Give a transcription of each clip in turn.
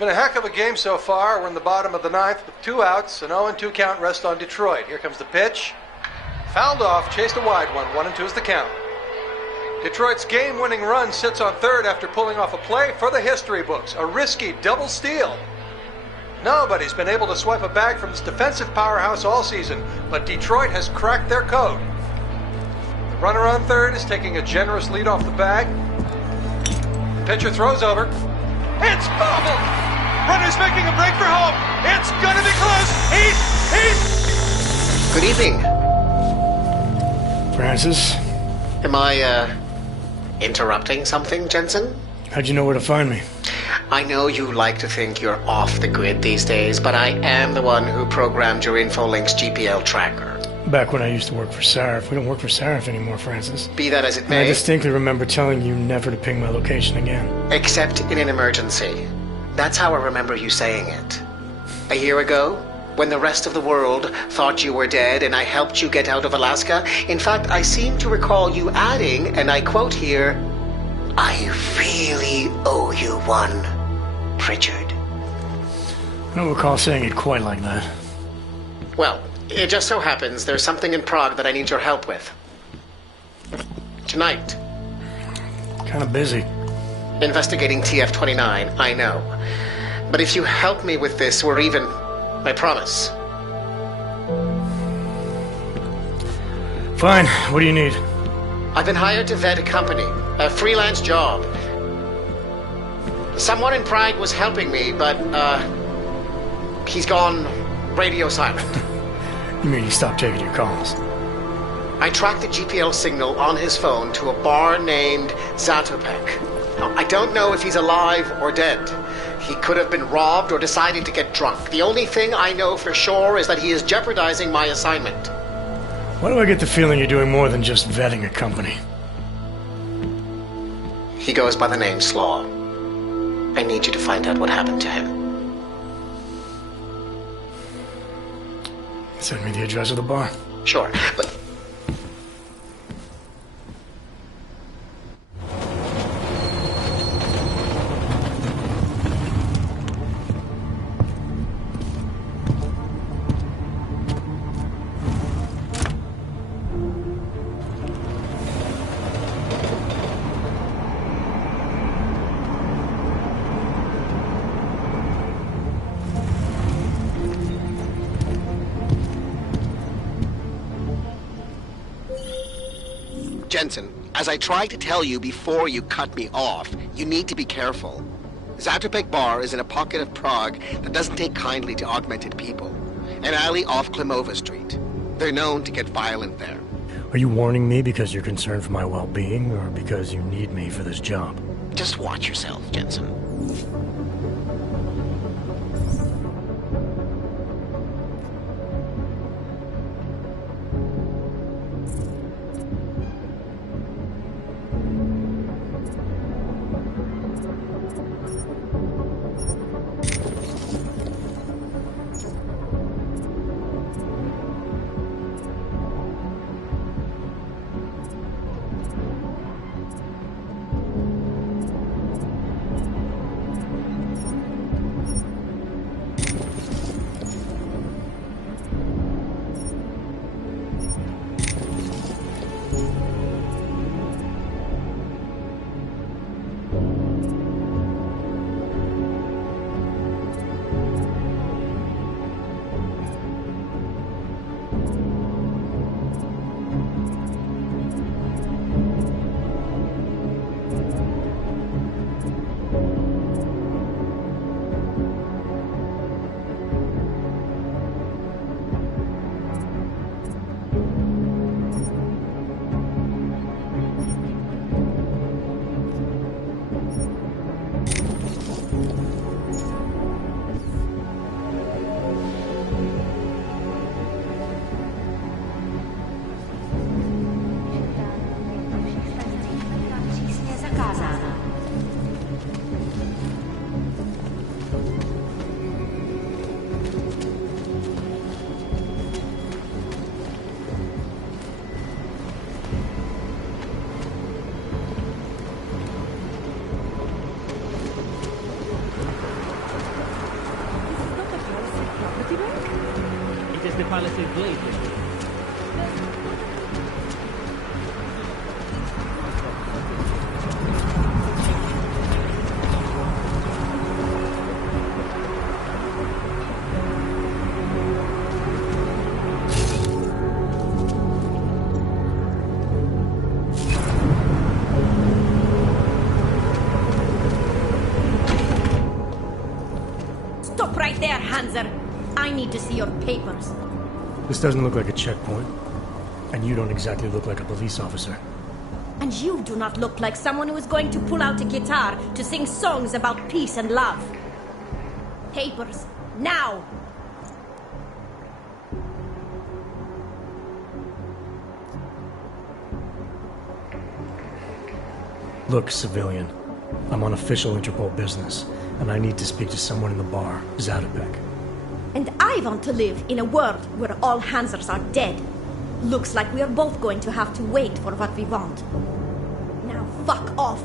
Been a heck of a game so far. We're in the bottom of the ninth with 2 outs, an 0-2 count rest on Detroit. Here comes the pitch. Fouled off, chased a wide one. 1-2 is the count. Detroit's game-winning run sits on third after pulling off a play for the history books. A risky double steal. Nobody's been able to swipe a bag from this defensive powerhouse all season, but Detroit has cracked their code. The runner on third is taking a generous lead off the bag. The pitcher throws over. It's bobbled! Runner's making a break for home. It's gonna be close. He's... Good evening. Francis? Am I, interrupting something, Jensen? How'd you know where to find me? I know you like to think you're off the grid these days, but I am the one who programmed your Infolink's GPL tracker. Back when I used to work for Sarif. We don't work for Sarif anymore, Francis. Be that as it And may. I distinctly remember telling you never to ping my location again. Except in an emergency. That's how I remember you saying it. A year ago, when the rest of the world thought you were dead and I helped you get out of Alaska, in fact, I seem to recall you adding, and I quote here, "I really owe you one, Pritchard." I don't recall saying it quite like that. Well, it just so happens there's something in Prague that I need your help with. Tonight. Kind of busy. Investigating TF-29, I know. But if you help me with this, we're even. I promise. Fine. What do you need? I've been hired to vet a company. A freelance job. Someone in Prague was helping me, but, he's gone radio silent. You mean he stopped taking your calls? I tracked the GPL signal on his phone to a bar named Zatopek. Now, I don't know if he's alive or dead. He could have been robbed or decided to get drunk. The only thing I know for sure is that he is jeopardizing my assignment. Why do I get the feeling you're doing more than just vetting a company? He goes by the name Slaw. I need you to find out what happened to him. Send me the address of the bar. Sure, but... Jensen, as I tried to tell you before you cut me off, you need to be careful. Zatopek Bar is in a pocket of Prague that doesn't take kindly to augmented people. An alley off Klimova Street. They're known to get violent there. Are you warning me because you're concerned for my well-being, or because you need me for this job? Just watch yourself, Jensen. Palisade Glade. Stop right there, Hanser. I need to see your papers. This doesn't look like a checkpoint. And you don't exactly look like a police officer. And you do not look like someone who is going to pull out a guitar to sing songs about peace and love. Papers, now! Look, civilian. I'm on official Interpol business, and I need to speak to someone in the bar, Zadabek. And I want to live in a world where all Hansers are dead. Looks like we are both going to have to wait for what we want. Now fuck off.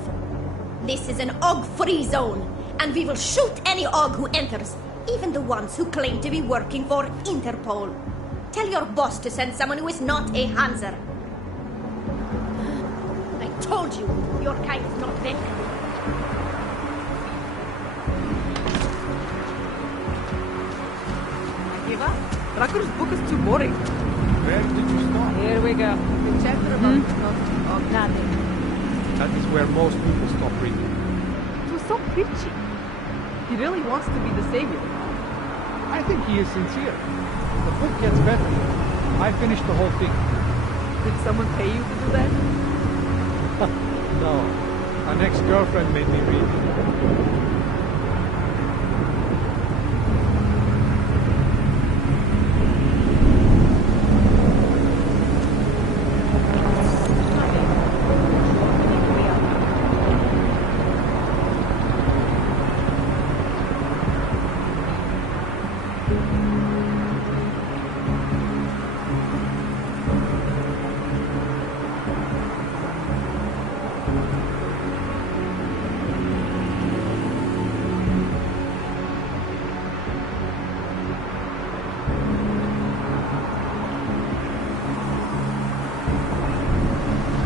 This is an OG-free zone, and we will shoot any OG who enters, even the ones who claim to be working for Interpol. Tell your boss to send someone who is not a Hanser. I told you, your kind is not welcome. Give up. Raccoon's book is too boring. Where did you stop? Here we go. The chapter about nothing. That is where most people stop reading. It was so preachy. He really wants to be the savior. I think he is sincere. The book gets better. I finished the whole thing. Did someone pay you to do that? No. An ex-girlfriend made me read it.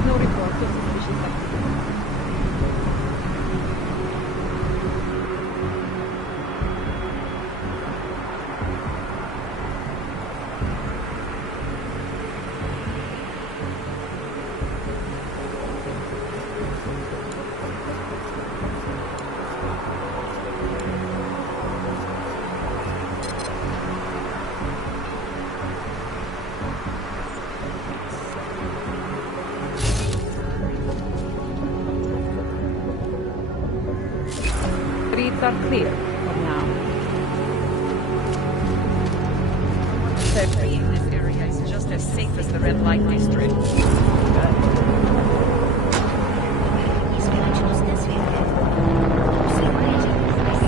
No report of suspicious activity. Streets are clear for now. This area is just as safe as the red light district.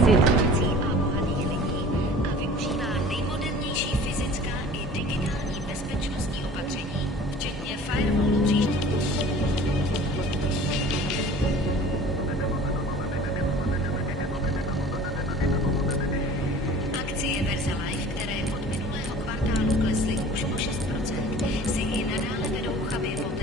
City. a využívá nejmodernější fyzická i digitální bezpečnostní opatření, včetně firewallu příští. Akcie verze Live, které od minulého kvartálu klesly už o 6%, si i nadále vedou chabě pod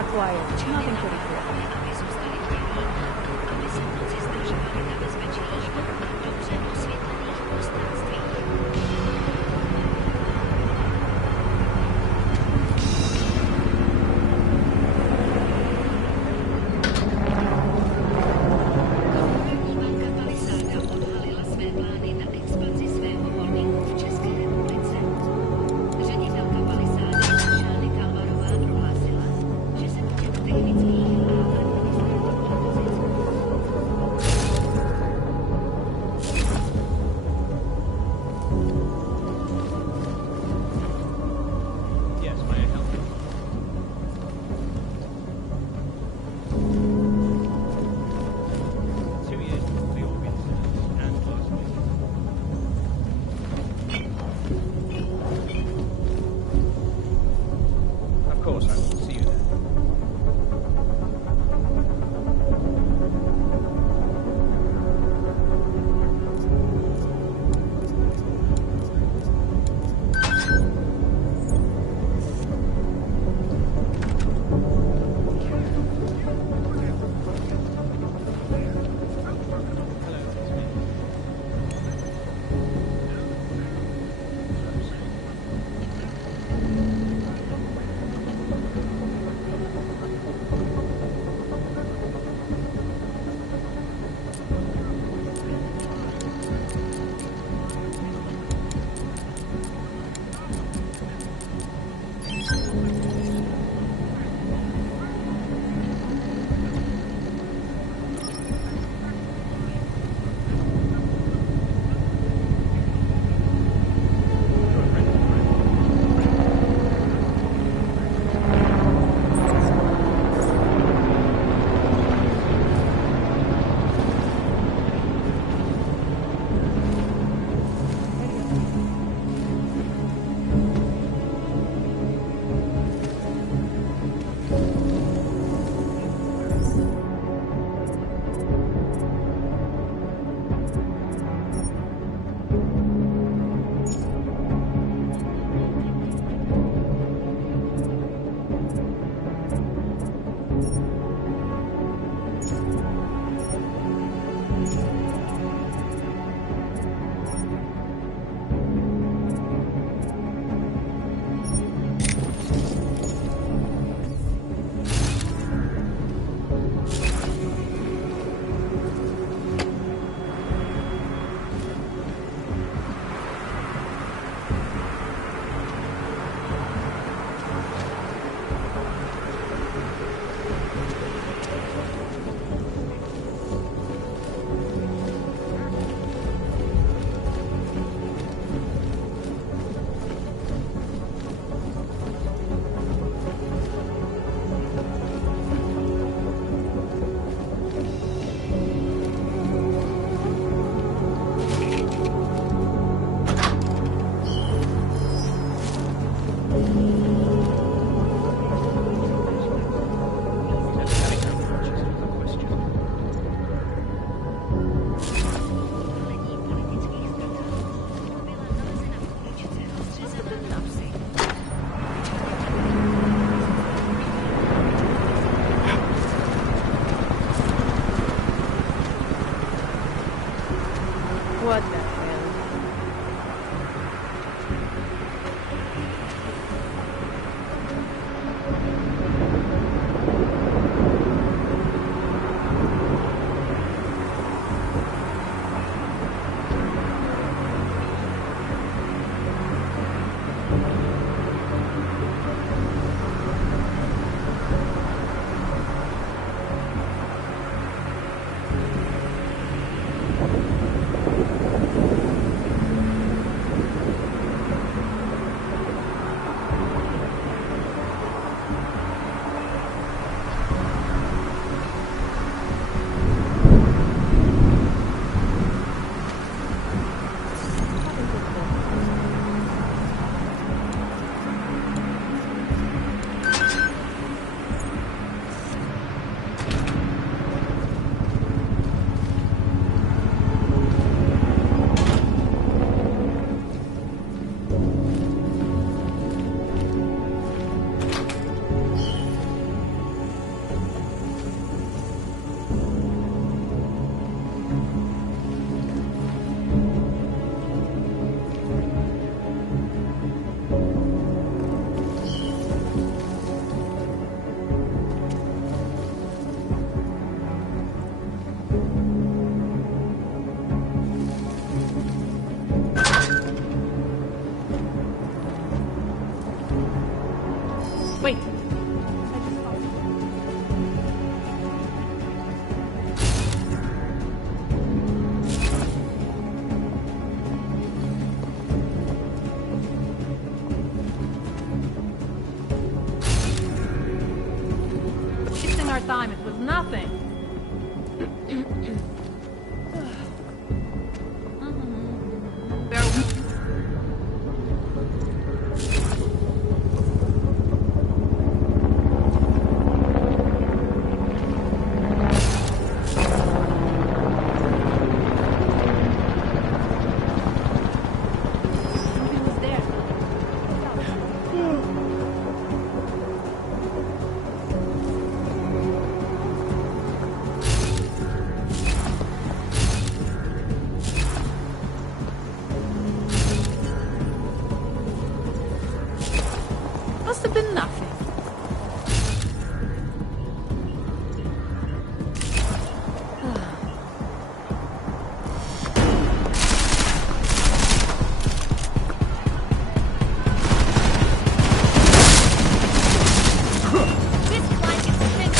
světla je na ten korytě. aby zůstali v tělí, aby se v noci zdržovali na bezpečných, dobře osvětlených prostranstvích. Banka Palisáda odhalila své plány na expanzi svého holdingu v České republice. Ředitelka Palisády Šány Kalvarová prohlásila, že se počet technických a time, it was nothing. Something was there. Must have been nothing. This flank is thick.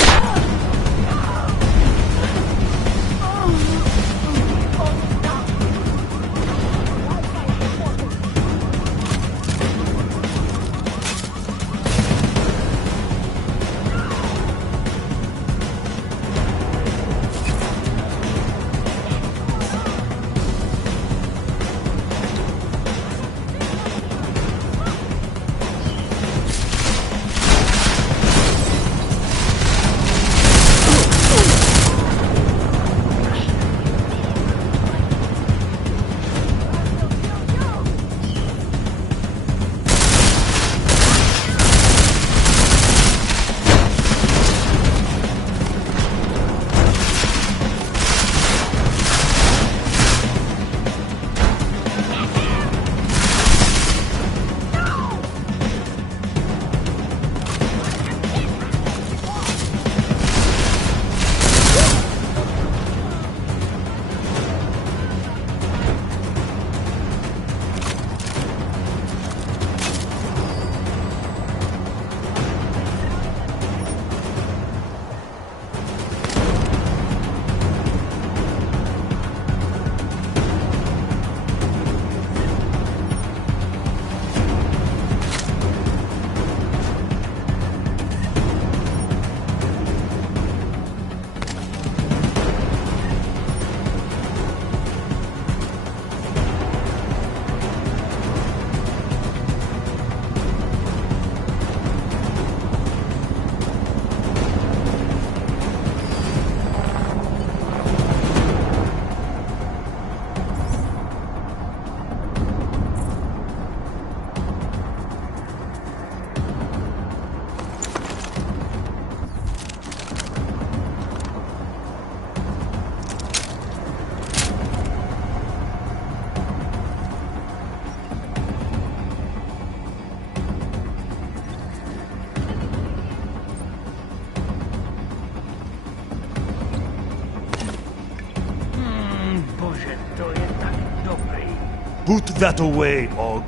Put that away, Og,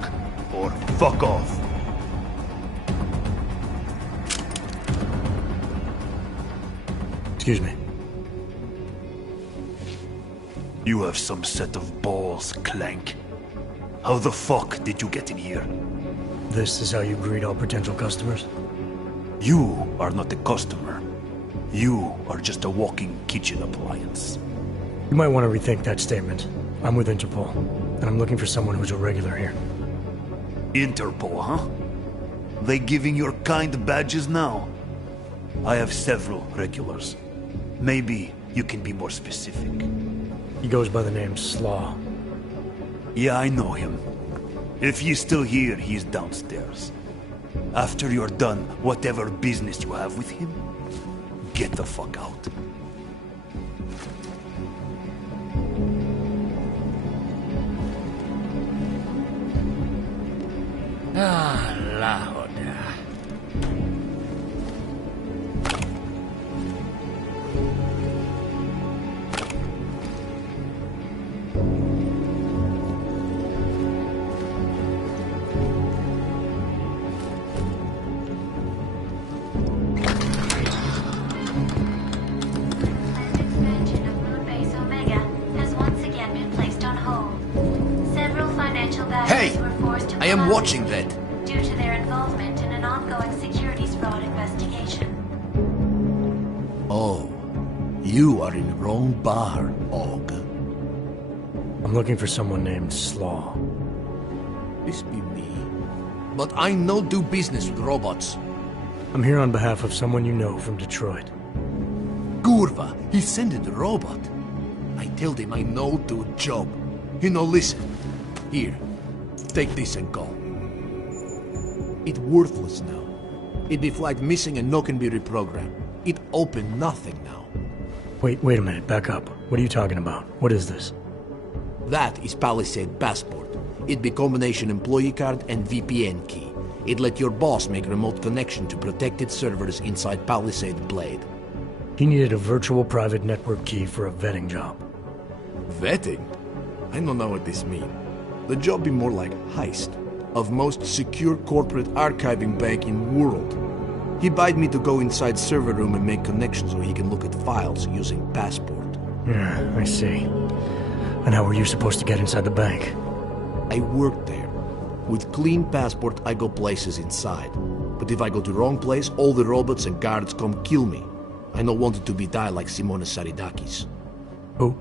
or fuck off. Excuse me. You have some set of balls, Clank. How the fuck did you get in here? This is how you greet all potential customers? You are not a customer. You are just a walking kitchen appliance. You might want to rethink that statement. I'm with Interpol, and I'm looking for someone who's a regular here. Interpol, huh? They giving your kind badges now? I have several regulars. Maybe you can be more specific. He goes by the name Slaw. Yeah, I know him. If he's still here, he's downstairs. After you're done, whatever business you have with him, get the fuck out. Ah, la joda. Expansion of Moon Base Omega has once again been placed on hold. Several financial backers were forced to I am provide watching that. due to their involvement in an ongoing securities fraud investigation. Oh, you are in wrong bar, Og. I'm looking for someone named Slaw. This be me. But I no do business with robots. I'm here on behalf of someone you know from Detroit. Kurva, he sent the robot. I told him I no do job. He no listen. Here, take this and go. It worthless now. It be flagged missing and no can be reprogrammed. It open nothing now. Wait a minute, back up. What are you talking about? What is this? That is Palisade Passport. It be combination employee card and VPN key. It let your boss make remote connection to protected servers inside Palisade Blade. He needed a virtual private network key for a vetting job. Vetting? I don't know what this mean. The job be more like heist of most secure corporate archiving bank in world. He bid me to go inside server room and make connections so he can look at files using Passport. Yeah, I see. And how were you supposed to get inside the bank? I worked there. With clean Passport, I go places inside. But if I go to wrong place, all the robots and guards come kill me. I no wanted to be die like Simona Saridakis. Who?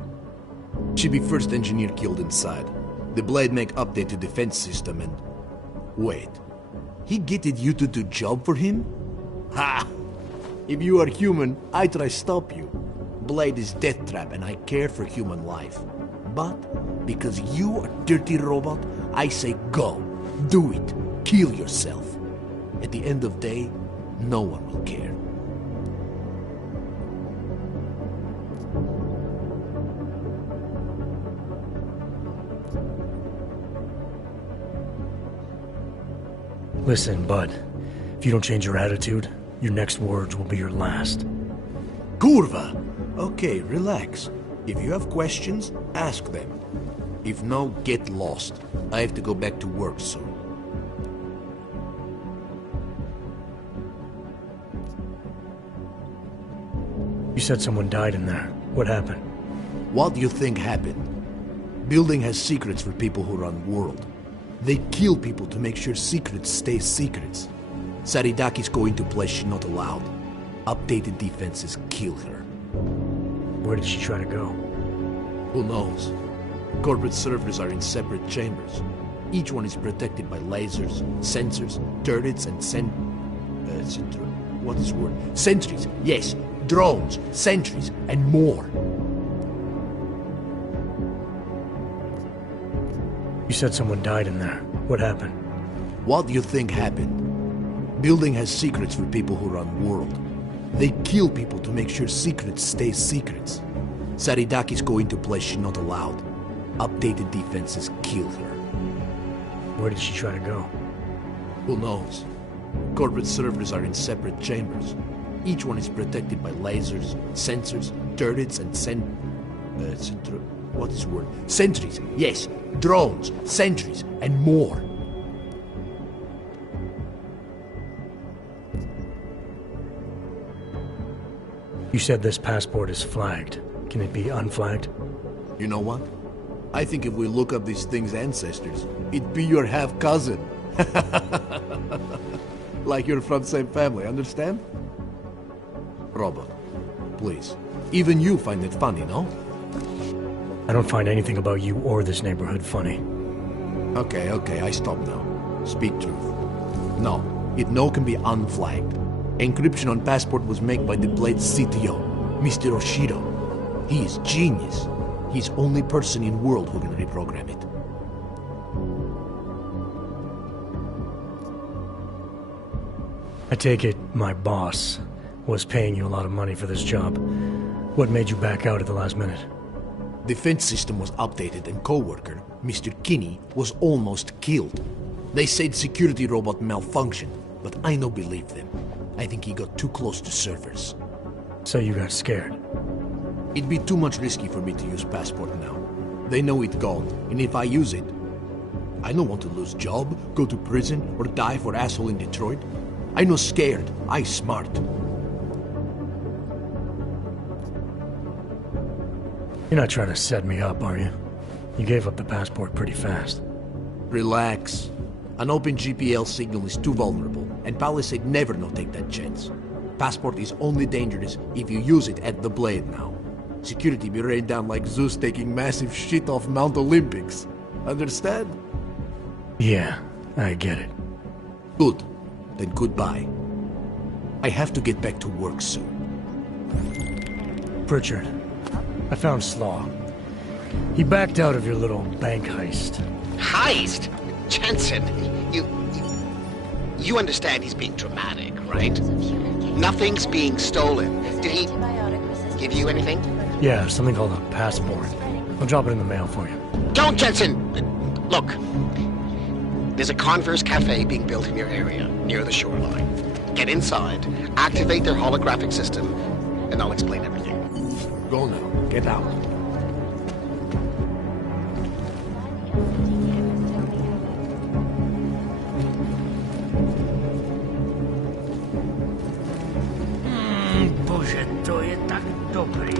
She be first engineer killed inside. The Blade make update to defense system and... Wait. He getted you to do job for him? Ha! If you are human, I try stop you. Blade is death trap and I care for human life. But, because you are dirty robot, I say go. Do it. Kill yourself. At the end of day, no one will care. Listen, bud. If you don't change your attitude, your next words will be your last. Kurva! Okay, relax. If you have questions, ask them. If no, get lost. I have to go back to work soon. You said someone died in there. What happened? What do you think happened? Building has secrets for people who run world. They kill people to make sure secrets stay secrets. Saridaki's going to place she not allowed. Updated defenses kill her. Where did she try to go? Who knows? Corporate servers are in separate chambers. Each one is protected by lasers, sensors, turrets, and what is the word? Sentries, yes. Drones, sentries, and more. You said someone died in there. What happened? What do you think happened? Building has secrets for people who run world. They kill people to make sure secrets stay secrets. Saridaki's going to place she not allowed. Updated defenses kill her. Where did she try to go? Who knows? Corporate servers are in separate chambers. Each one is protected by lasers, sensors, turrets, and what is the word? Sentries, yes. Drones, sentries, and more. You said this passport is flagged. Can it be unflagged? You know what? I think if we look up this thing's ancestors, it'd be your half-cousin. Like you're from the same family, understand? Robot, please. Even you find it funny, no? I don't find anything about you or this neighborhood funny. Okay, I stop now. Speak truth. No, it no can be unflagged. Encryption on Passport was made by the Blade's CTO, Mr. Oshido. He is genius. He's only person in world who can reprogram it. I take it my boss was paying you a lot of money for this job. What made you back out at the last minute? Defense system was updated and co-worker, Mr. Kinney, was almost killed. They said security robot malfunctioned, but I no believe them. I think he got too close to servers. So you got scared? It'd be too much risky for me to use Passport now. They know it gone, and if I use it, I don't want to lose job, go to prison, or die for asshole in Detroit. I no scared, I smart. You're not trying to set me up, are you? You gave up the passport pretty fast. Relax. An open GPL signal is too vulnerable, and Palisade never no take that chance. passport is only dangerous if you use it at the Blade now. Security be rained down like Zeus taking massive shit off Mount Olympics. Understand? Yeah, I get it. Good. Then goodbye. I have to get back to work soon. Pritchard, I found Slaw. He backed out of your little bank heist. Heist? Jensen, you understand he's being dramatic, right? Nothing's being stolen. Did he give you anything? Yeah, something called a passport. I'll drop it in the mail for you. Don't, Jensen! Look, there's a Converse cafe being built in your area, near the shoreline. Get inside, activate their holographic system, and I'll explain everything. Go now. Get out. Boże, to jest tak dobre.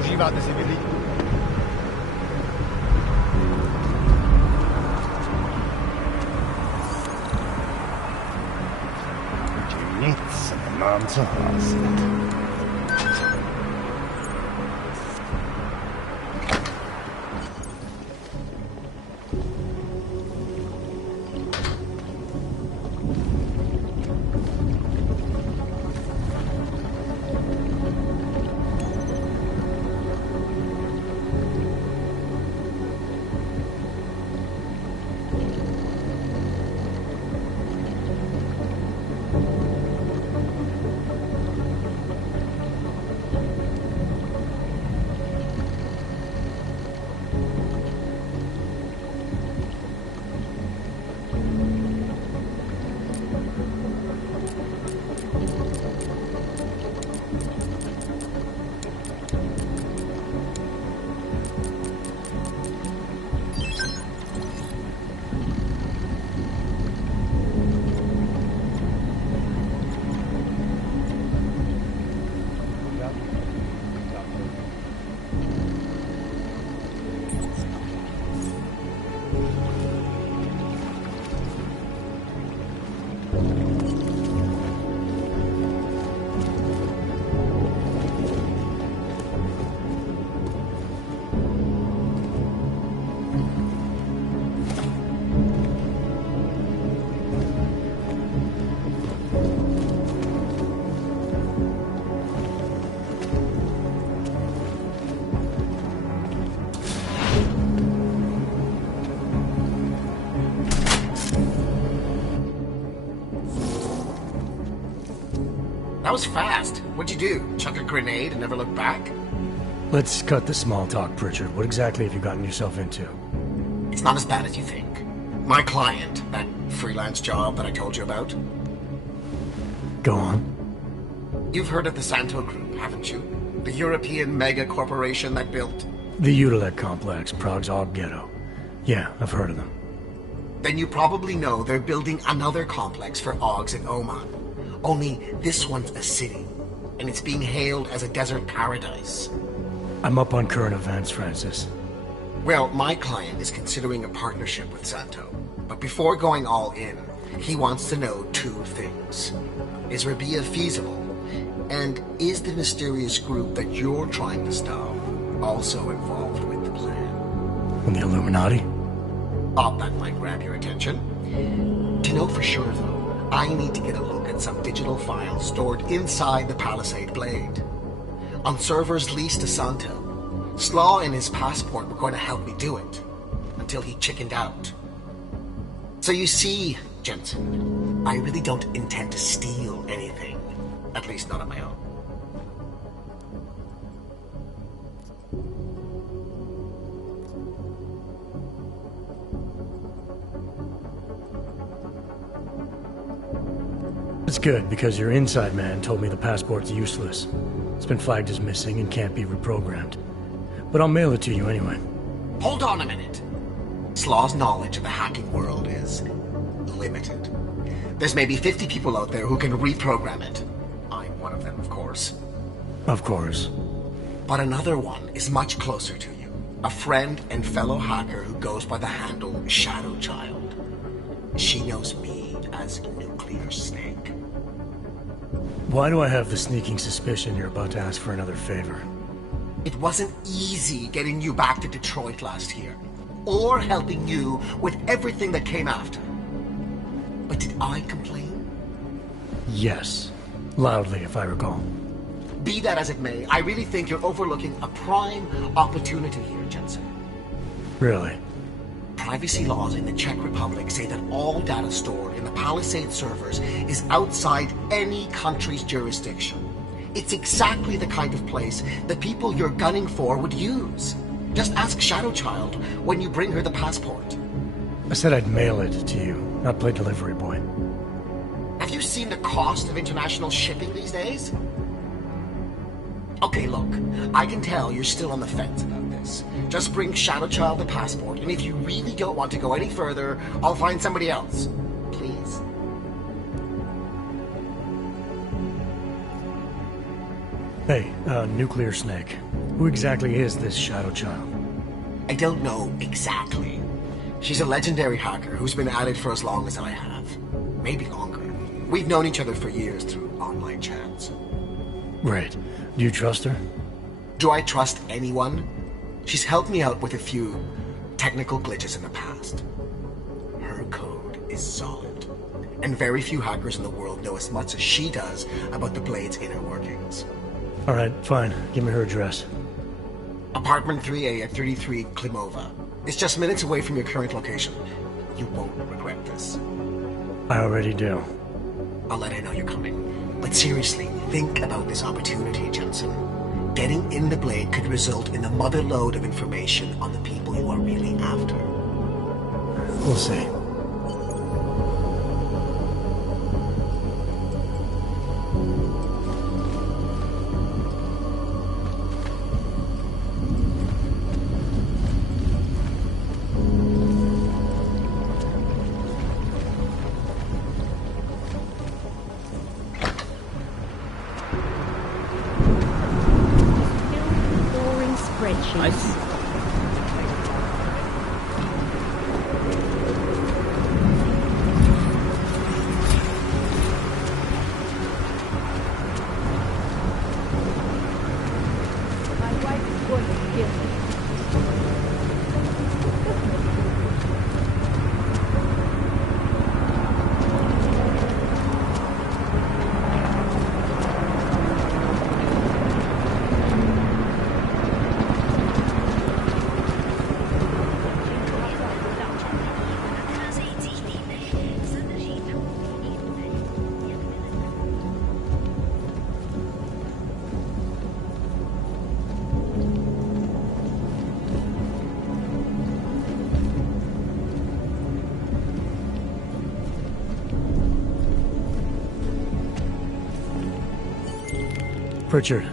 Užíváte si bydlíku? Tím nic nemám co hlásit. That was fast. What'd you do? Chuck a grenade and never look back? Let's cut the small talk, Pritchard. What exactly have you gotten yourself into? It's not as bad as you think. My client, that freelance job that I told you about. Go on. You've heard of the Santo Group, haven't you? The European mega corporation that built... The Utilec complex, Prague's Og Ghetto. Yeah, I've heard of them. Then you probably know they're building another complex for Ogs in Oman. Only this one's a city, and it's being hailed as a desert paradise. I'm up on current events, Francis. Well, my client is considering a partnership with Santo. But before going all in, he wants to know two things. Is Rabia feasible? And is the mysterious group that you're trying to stop also involved with the plan? And the Illuminati? Oh, that might grab your attention. To know for sure, though, I need to get a look at some digital files stored inside the Palisade Blade. on servers leased to Santo. Slaw and his passport were going to help me do it, until he chickened out. So you see, Jensen, I really don't intend to steal anything. At least not on my own. It's good, because your inside man told me the passport's useless. It's been flagged as missing and can't be reprogrammed. But I'll mail it to you anyway. Hold on a minute. Slaw's knowledge of the hacking world is limited. There's maybe 50 people out there who can reprogram it. I'm one of them, of course. Of course. But another one is much closer to you. A friend and fellow hacker who goes by the handle Shadow Child. She knows me as Nuclear Snake. Why do I have the sneaking suspicion you're about to ask for another favor? It wasn't easy getting you back to Detroit last year, or helping you with everything that came after. But did I complain? Yes. Loudly, if I recall. Be that as it may, I really think you're overlooking a prime opportunity here, Jensen. Really? Privacy laws in the Czech Republic say that all data stored in the Palisade servers is outside any country's jurisdiction. It's exactly the kind of place that people you're gunning for would use. Just ask Shadow Child when you bring her the passport. I said I'd mail it to you, not play delivery boy. Have you seen the cost of international shipping these days? Okay, look, I can tell you're still on the fence about this. Just bring Shadow Child the passport, and if you really don't want to go any further, I'll find somebody else. Please. Hey, Nuclear Snake. Who exactly is this Shadow Child? I don't know exactly. She's a legendary hacker who's been at it for as long as I have. Maybe longer. We've known each other for years through online chats. Right. Do you trust her? Do I trust anyone? She's helped me out with a few technical glitches in the past. Her code is solid. And very few hackers in the world know as much as she does about the Blade's inner workings. Alright, fine. Give me her address. Apartment 3A at 33 Klimova. It's just minutes away from your current location. You won't regret this. I already do. I'll let her know you're coming. But seriously, think about this opportunity, Jensen. Getting in the Blade could result in the mother lode of information on the people you are really after. We'll see. Pritchard,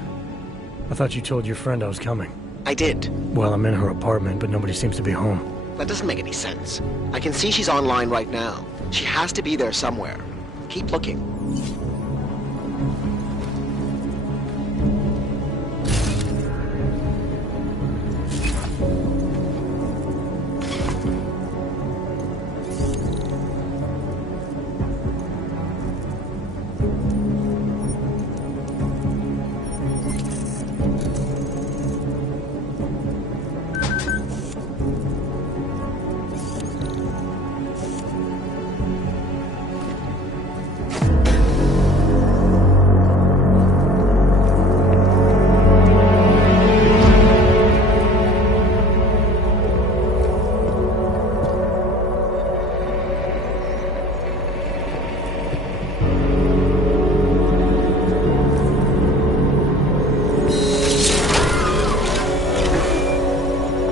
I thought you told your friend I was coming. I did. Well, I'm in her apartment, but nobody seems to be home. That doesn't make any sense. I can see she's online right now. She has to be there somewhere. Keep looking.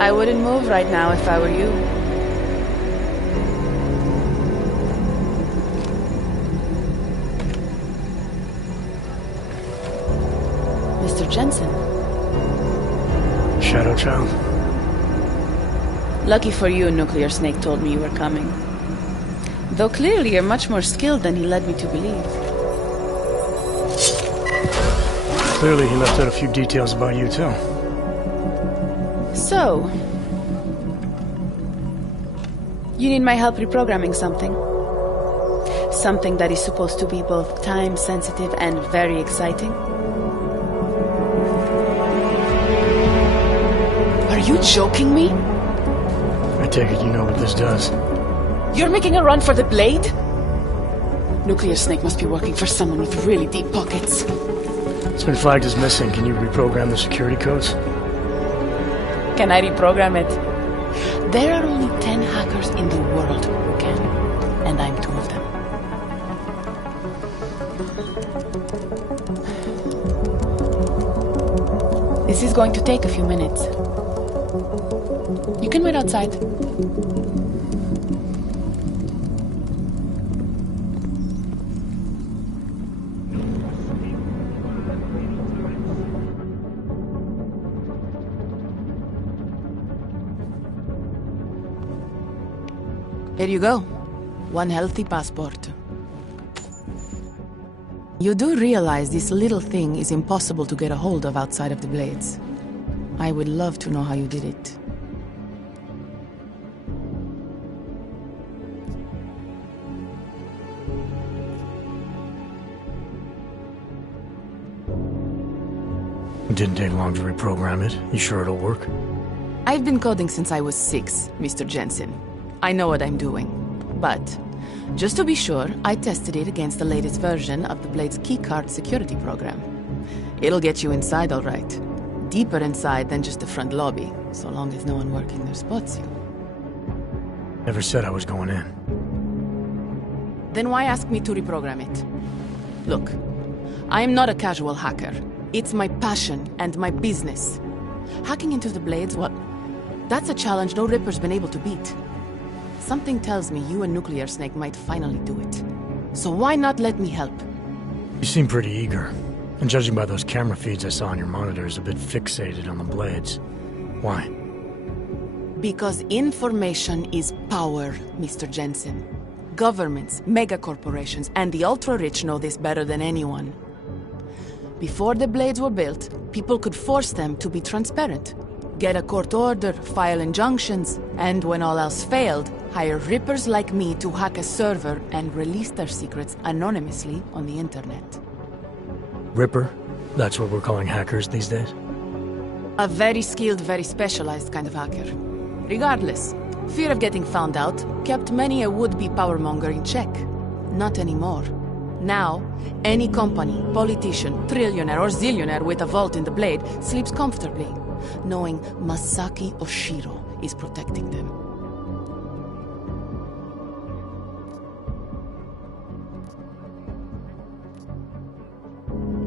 I wouldn't move right now if I were you. Mr. Jensen. Shadow Child? Lucky for you, Nuclear Snake told me you were coming. Though clearly you're much more skilled than he led me to believe. Clearly he left out a few details about you, too. So... you need my help reprogramming something. Something that is supposed to be both time-sensitive and very exciting. Are you joking me? I take it you know what this does. You're making a run for the blade? Nuclear Snake must be working for someone with really deep pockets. It's been flagged as missing. Can you reprogram the security codes? Can I reprogram it? There are only 10 hackers in the world who can. And I'm 2 of them. This is going to take a few minutes. You can wait outside. Here you go. 1 healthy passport. You do realize this little thing is impossible to get a hold of outside of the Blades. I would love to know how you did it. It didn't take long to reprogram it. You sure it'll work? I've been coding since I was 6, Mr. Jensen. I know what I'm doing. But, just to be sure, I tested it against the latest version of the Blade's keycard security program. It'll get you inside all right. Deeper inside than just the front lobby, so long as no one working there spots you. Never said I was going in. Then why ask me to reprogram it? Look, I am not a casual hacker. It's my passion and my business. Hacking into the Blades, well, that's a challenge no Ripper's been able to beat. Something tells me you and Nuclear Snake might finally do it. So why not let me help? You seem pretty eager. And judging by those camera feeds I saw on your monitors, a bit fixated on the Blades. Why? Because information is power, Mr. Jensen. Governments, megacorporations, and the ultra-rich know this better than anyone. Before the Blades were built, people could force them to be transparent. Get a court order, file injunctions, and when all else failed, hire Rippers like me to hack a server and release their secrets anonymously on the internet. Ripper? That's what we're calling hackers these days? A very skilled, very specialized kind of hacker. Regardless, fear of getting found out kept many a would-be powermonger in check. Not anymore. Now, any company, politician, trillionaire or zillionaire with a vault in the Blade sleeps comfortably, knowing Masaki Oshiro is protecting them.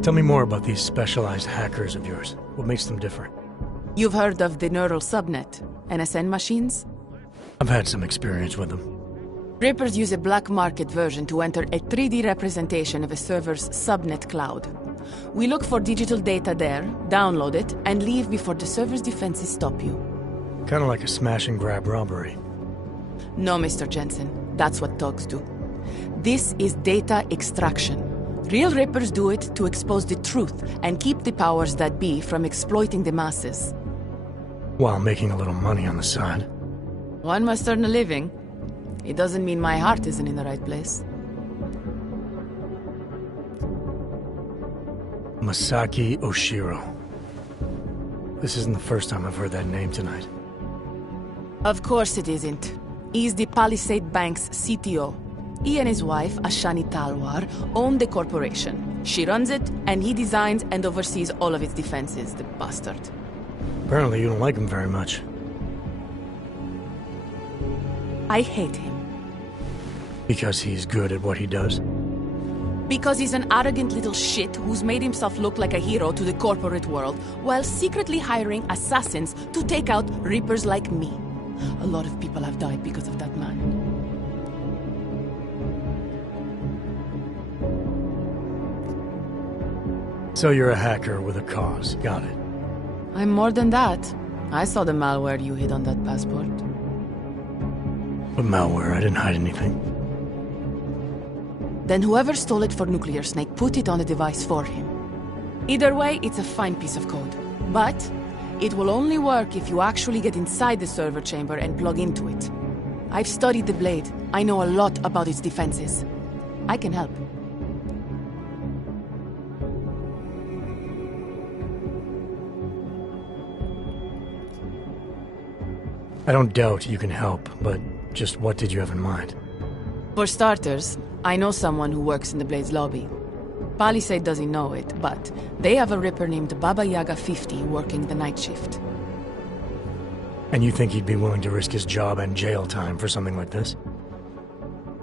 Tell me more about these specialized hackers of yours. What makes them different? You've heard of the Neural Subnet, NSN machines? I've had some experience with them. Rippers use a black market version to enter a 3D representation of a server's subnet cloud. We look for digital data there, download it, and leave before the server's defenses stop you. Kinda like a smash and grab robbery. No, Mr. Jensen. That's what thugs do. This is data extraction. Real Rippers do it to expose the truth and keep the powers that be from exploiting the masses. While making a little money on the side. One must earn a living. It doesn't mean my heart isn't in the right place. Masaki Oshiro. This isn't the first time I've heard that name tonight. Of course it isn't. He's the Palisade Bank's CTO. He and his wife, Ashani Talwar, own the corporation. She runs it, and he designs and oversees all of its defenses, the bastard. Apparently you don't like him very much. I hate him. Because he's good at what he does? Because he's an arrogant little shit who's made himself look like a hero to the corporate world while secretly hiring assassins to take out Reapers like me. A lot of people have died because of that man. So you're a hacker with a cause. Got it. I'm more than that. I saw the malware you hid on that passport. But malware, I didn't hide anything. Then whoever stole it for Nuclear Snake put it on the device for him. Either way, it's a fine piece of code. But it will only work if you actually get inside the server chamber and plug into it. I've studied the Blade. I know a lot about its defenses. I can help. I don't doubt you can help, but just what did you have in mind? For starters, I know someone who works in the Blade's lobby. Palisade doesn't know it, but they have a Ripper named Baba Yaga 50 working the night shift. And you think he'd be willing to risk his job and jail time for something like this?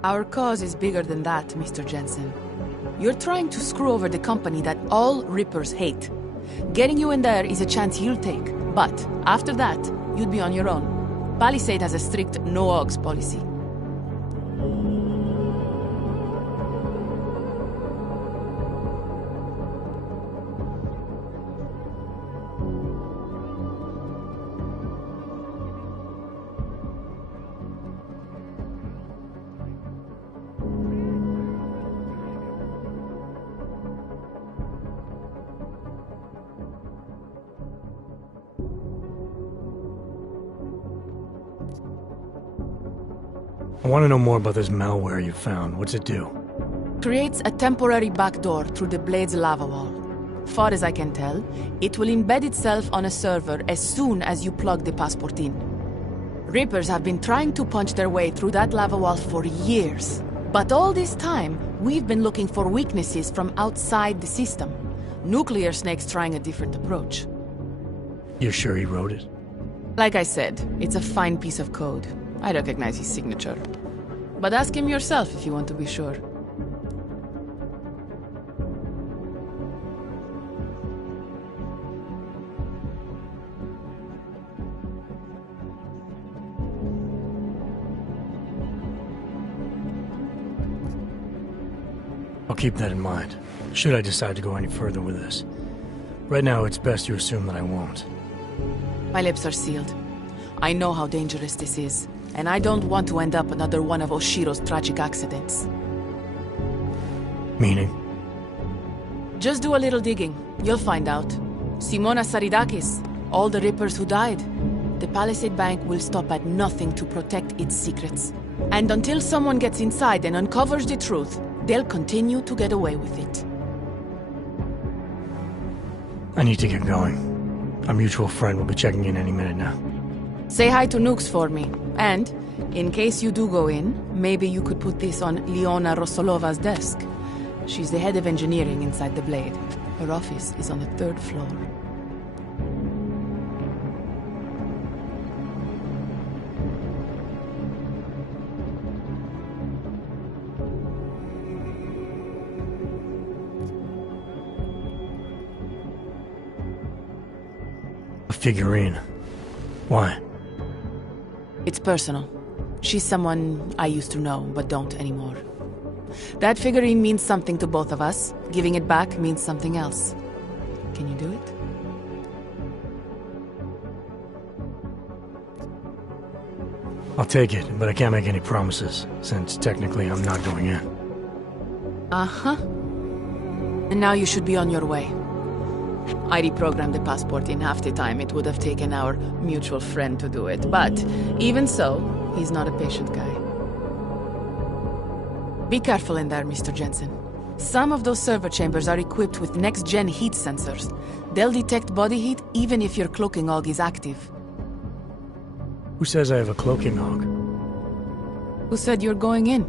Our cause is bigger than that, Mr. Jensen. You're trying to screw over the company that all Rippers hate. Getting you in there is a chance you'll take, but after that, you'd be on your own. Palisade has a strict no-ogs policy. I want to know more about this malware you found. What's it do? Creates a temporary backdoor through the Blade's lava wall. Far as I can tell, it will embed itself on a server as soon as you plug the passport in. Reapers have been trying to punch their way through that lava wall for years. But all this time, we've been looking for weaknesses from outside the system. Nuclear Snake's trying a different approach. You're sure he wrote it? Like I said, it's a fine piece of code. I recognize his signature. But ask him yourself if you want to be sure. I'll keep that in mind, should I decide to go any further with this. Right now, it's best you assume that I won't. My lips are sealed. I know how dangerous this is, and I don't want to end up another one of Oshiro's tragic accidents. Meaning? Just do a little digging. You'll find out. Simona Saridakis, all the Rippers who died. The Palisade Bank will stop at nothing to protect its secrets. And until someone gets inside and uncovers the truth, they'll continue to get away with it. I need to get going. Our mutual friend will be checking in any minute now. Say hi to Nukes for me. And, in case you do go in, maybe you could put this on Leona Rosolova's desk. She's the head of engineering inside the Blade. Her office is on the 3rd floor. A figurine. Why? It's personal. She's someone I used to know, but don't anymore. That figurine means something to both of us. Giving it back means something else. Can you do it? I'll take it, but I can't make any promises, since technically I'm not going in. Uh-huh. And now you should be on your way. I reprogrammed the passport in half the time it would have taken our mutual friend to do it, but even so, he's not a patient guy. Be careful in there, Mr. Jensen. Some of those server chambers are equipped with next-gen heat sensors. They'll detect body heat even if your cloaking og is active. Who says I have a cloaking og? Who said you're going in?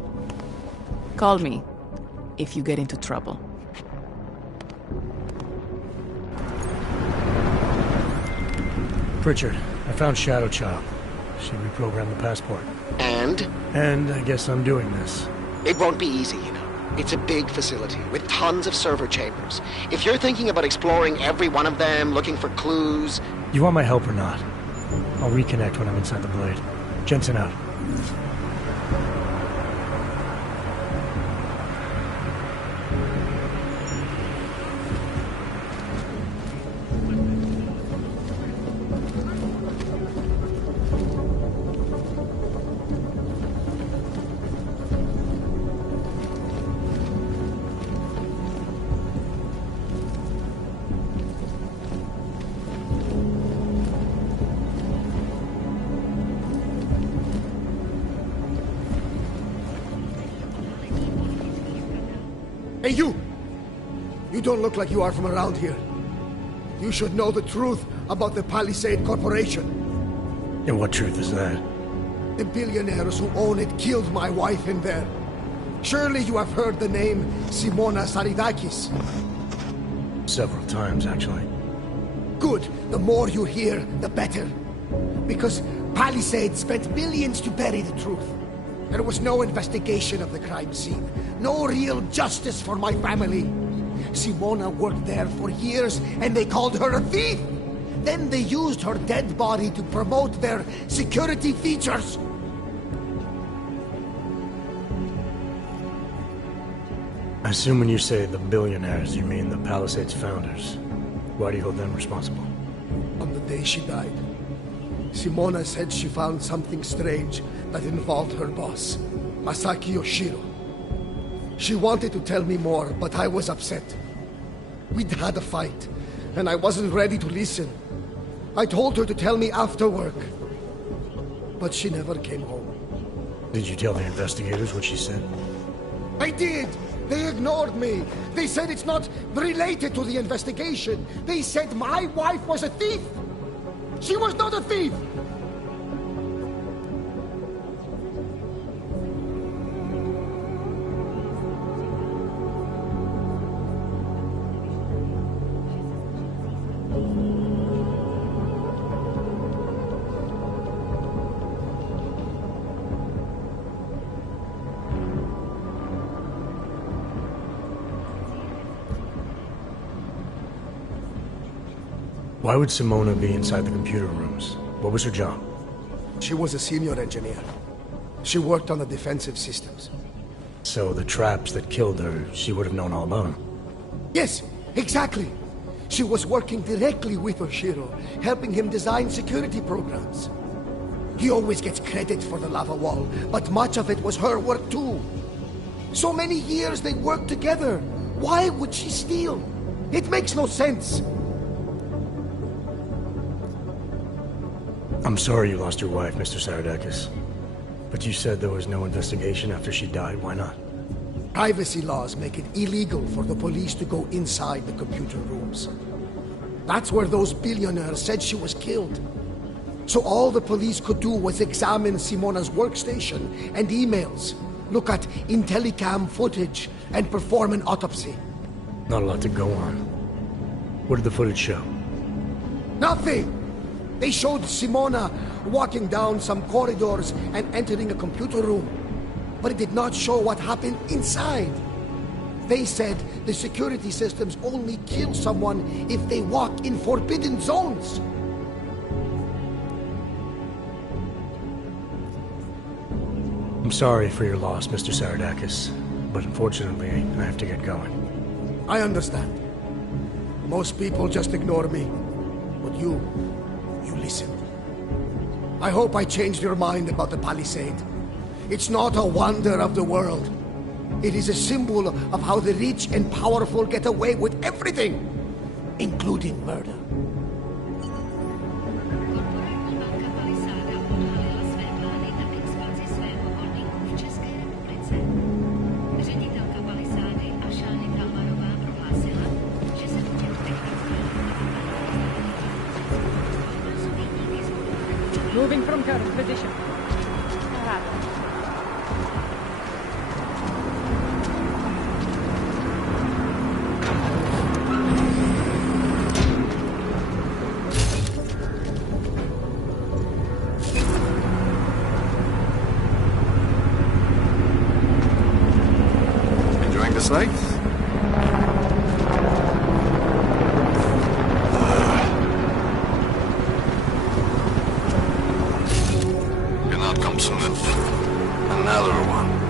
Call me if you get into trouble. Pritchard, I found Shadow Child. She reprogrammed the passport. And? And I guess I'm doing this. It won't be easy, you know. It's a big facility with tons of server chambers. If you're thinking about exploring every one of them, looking for clues... You want my help or not? I'll reconnect when I'm inside the blade. Jensen out. Hey, you! You don't look like you are from around here. You should know the truth about the Palisade Corporation. And what truth is that? The billionaires who own it killed my wife in there. Surely you have heard the name Simona Saridakis. Several times, actually. Good. The more you hear, the better. Because Palisade spent millions to bury the truth. There was no investigation of the crime scene. No real justice for my family. Simona worked there for years, and they called her a thief! Then they used her dead body to promote their security features! I assume when you say the billionaires, you mean the Palisade's founders. Why do you hold them responsible? On the day she died, Simona said she found something strange that involved her boss, Masaki Yoshiro. She wanted to tell me more, but I was upset. We'd had a fight, and I wasn't ready to listen. I told her to tell me after work, but she never came home. Did you tell the investigators what she said? I did! They ignored me! They said it's not related to the investigation! They said my wife was a thief! She was not a thief! Why would Simona be inside the computer rooms? What was her job? She was a senior engineer. She worked on the defensive systems. So the traps that killed her, she would have known all about them? Yes, exactly. She was working directly with Oshiro, helping him design security programs. He always gets credit for the lava wall, but much of it was her work too. So many years they worked together. Why would she steal? It makes no sense. I'm sorry you lost your wife, Mr. Saradakis. But you said there was no investigation after she died. Why not? Privacy laws make it illegal for the police to go inside the computer rooms. That's where those billionaires said she was killed. So all the police could do was examine Simona's workstation and emails, look at Intellicam footage, and perform an autopsy. Not a lot to go on. What did the footage show? Nothing! They showed Simona walking down some corridors and entering a computer room. But it did not show what happened inside. They said the security systems only kill someone if they walk in forbidden zones. I'm sorry for your loss, Mr. Saradakis. But unfortunately, I have to get going. I understand. Most people just ignore me. But you listened. I hope I changed your mind about the Palisade. It's not a wonder of the world. It is a symbol of how the rich and powerful get away with everything, including murder. Moving from current position. This way? Cannot come Smith. Another one.